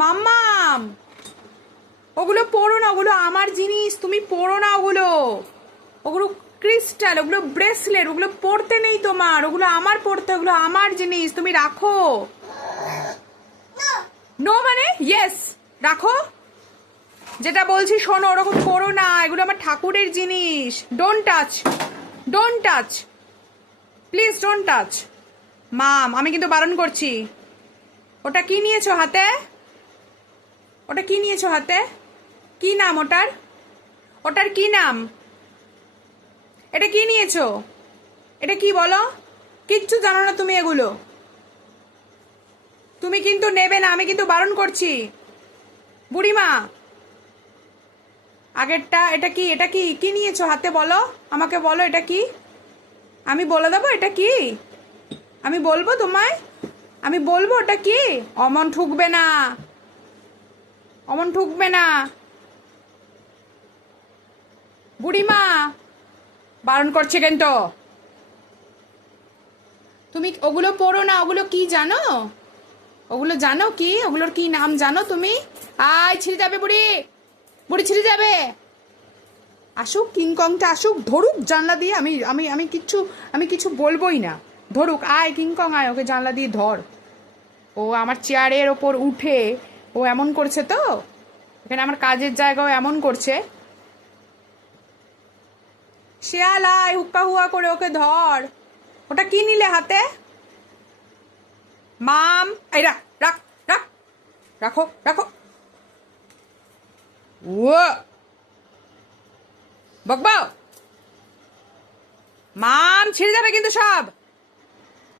মাম্মাম, ওগুলো পড়ো না, ওগুলো আমার জিনিস, তুমি পড়ো না ওগুলো। ওগুলো ক্রিস্টাল, ওগুলো ব্রেসলেট, ওগুলো পড়তে নেই তোমার, ওগুলো আমার পড়তে, ওগুলো আমার জিনিস, তুমি রাখো। নো মানে ইয়েস, রাখো। যেটা বলছি শোনো, ওরকম করো না, এগুলো আমার ঠাকুরের জিনিস। Don't touch, don't touch, please don't touch. Mum, আমি কিন্তু বারণ করছি। ওটা কি নিয়েছো হাতে? ওটা কি নিয়েছো হাতে? কি নাম ওটার? ওটার কি নাম? এটা কি নিয়েছো? এটা কি বলো? কিচ্ছু জানো না তুমি এগুলো। তুমি কিন্তু নেবে না, আমি কিন্তু বারণ করছি। বুড়িমা, আগেরটা এটা কি? এটা কি কি নিয়েছো হাতে বলো, আমাকে বলো এটা কি। আমি বলে দেবো এটা কি, আমি বলবো তোমায়, আমি বলবো ওটা কি। অমন ঠুকবে না, অমন ঠুকবে না। বুড়িমা, বারণ করছে কিন্তু। তুমি ওগুলো পড়ো না, ওগুলো কি জানো? ওগুলো জানো কি? ওগুলোর কি নাম জানো তুমি? আয়, ছিঁড়ে যাবে বুড়ি, বুড়ি ছিঁড়ে যাবে। আসুক, কিংকংটা আসুক, ধরুক জানলা দিয়ে। আমি আমি আমি কিচ্ছু, আমি কিছু বলবোই না। ধরুক, আয় কিংকং আয়, ওকে জানলা দিয়ে ধর। ও আমার চেয়ারের ওপর উঠে ও এমন করছে তো, এখানে আমার কাজের জায়গাও এমন করছে। শেয়াল আয়, হুক্কা হুয়া করে ওকে ধর। ওটা কি নিলে হাতে? মাম, এই রাখ রাখ রাখ, রাখো রাখো। ও বকবাও, মাম ছিঁড়ে যাবে কিন্তু সব।